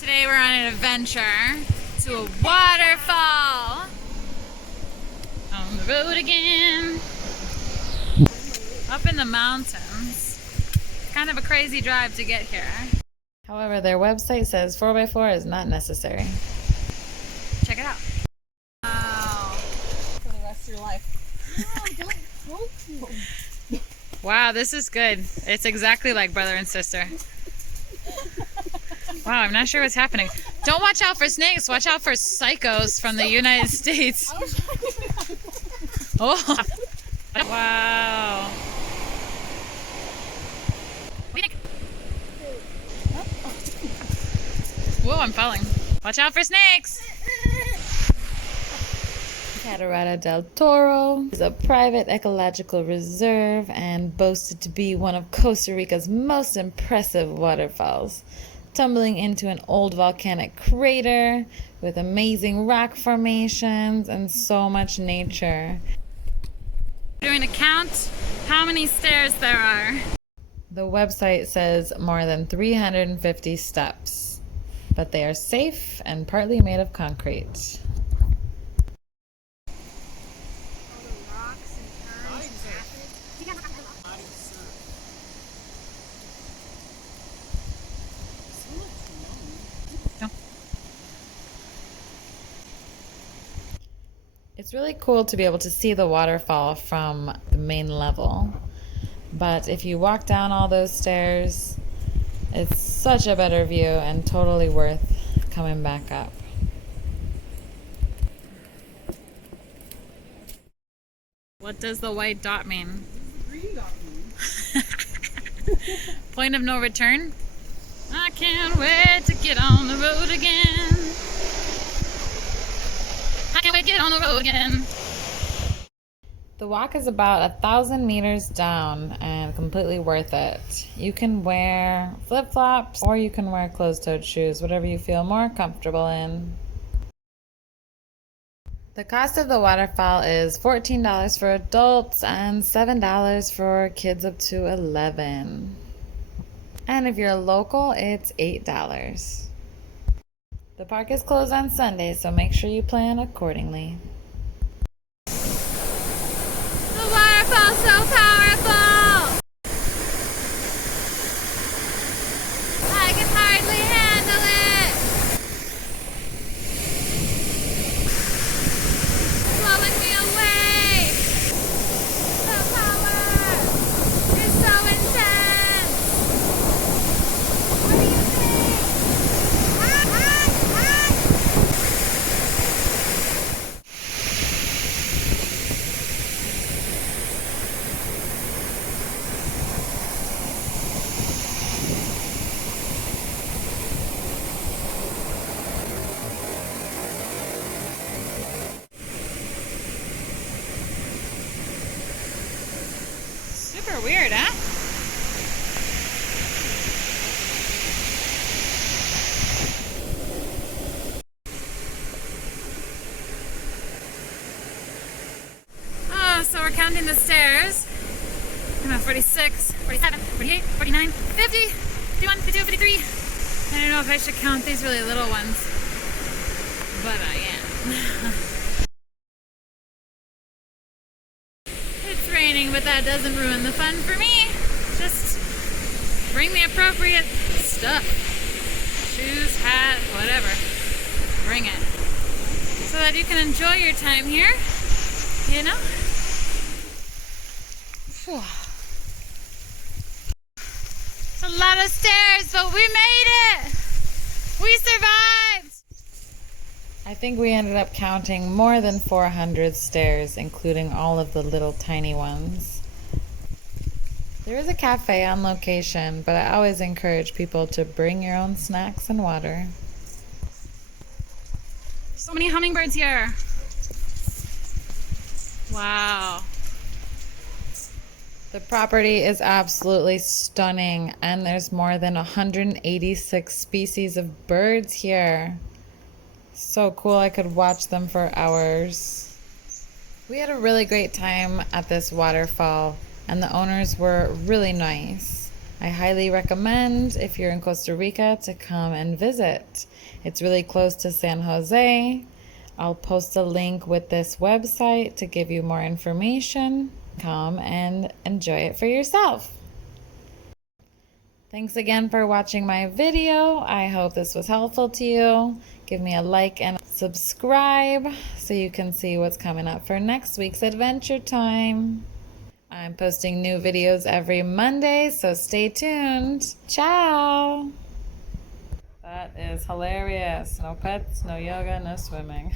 Today we're on an adventure to a waterfall. On the road again. Up in the mountains. Kind of a crazy drive to get here. However, their website says 4x4 is not necessary. Check it out. Wow. For the rest of your life. No, don't. Wow, this is good. It's exactly like brother and sister. Wow, I'm not sure what's happening. Don't watch out for snakes. Watch out for psychos from the United States. Oh. Wow. Whoa, I'm falling. Watch out for snakes. Catarata Del Toro is a private ecological reserve and boasted to be one of Costa Rica's most impressive waterfalls, tumbling into an old volcanic crater with amazing rock formations and so much nature. We're going to count how many stairs there are. The website says more than 350 steps, but they are safe and partly made of concrete. It's really cool to be able to see the waterfall from the main level, but if you walk down all those stairs, it's such a better view and totally worth coming back up. What does the white dot mean? Green dot mean. Point of no return? I can't wait to get on the road again. I can't wait to get on the road again. The walk is about 1,000 meters down and completely worth it. You can wear flip-flops or you can wear closed-toed shoes, whatever you feel more comfortable in. The cost of the waterfall is $14 for adults and $7 for kids up to 11. And if you're local, it's $8. The park is closed on Sunday, so make sure you plan accordingly. The waterfall's so powerful! I can hardly handle it! Blowing me away! The power is so intense! What do you think? Super weird, huh? Oh, so we're counting the stairs. I'm at 46, 47, 48, 49, 50, 51, 52, 53. I don't know if I should count these really little ones, but I am. It's raining, but that doesn't ruin the fun for me. Just bring the appropriate stuff. Shoes, hat, whatever. Bring it. So that you can enjoy your time here, you know? Whew. It's a lot of stairs, but we made it! We survived! I think we ended up counting more than 400 stairs, including all of the little tiny ones. There is a cafe on location, but I always encourage people to bring your own snacks and water. So many hummingbirds here. Wow. The property is absolutely stunning, and there's more than 186 species of birds here. So cool, I could watch them for hours. We had a really great time at this waterfall, and the owners were really nice. I highly recommend, if you're in Costa Rica, to come and visit. It's really close to San Jose. I'll post a link with this website to give you more information. Come and enjoy it for yourself. Thanks again for watching my video. I hope this was helpful to you. Give me a like and subscribe so you can see what's coming up for next week's adventure time. I'm posting new videos every Monday, so stay tuned. Ciao! That is hilarious. No pets, no yoga, no swimming.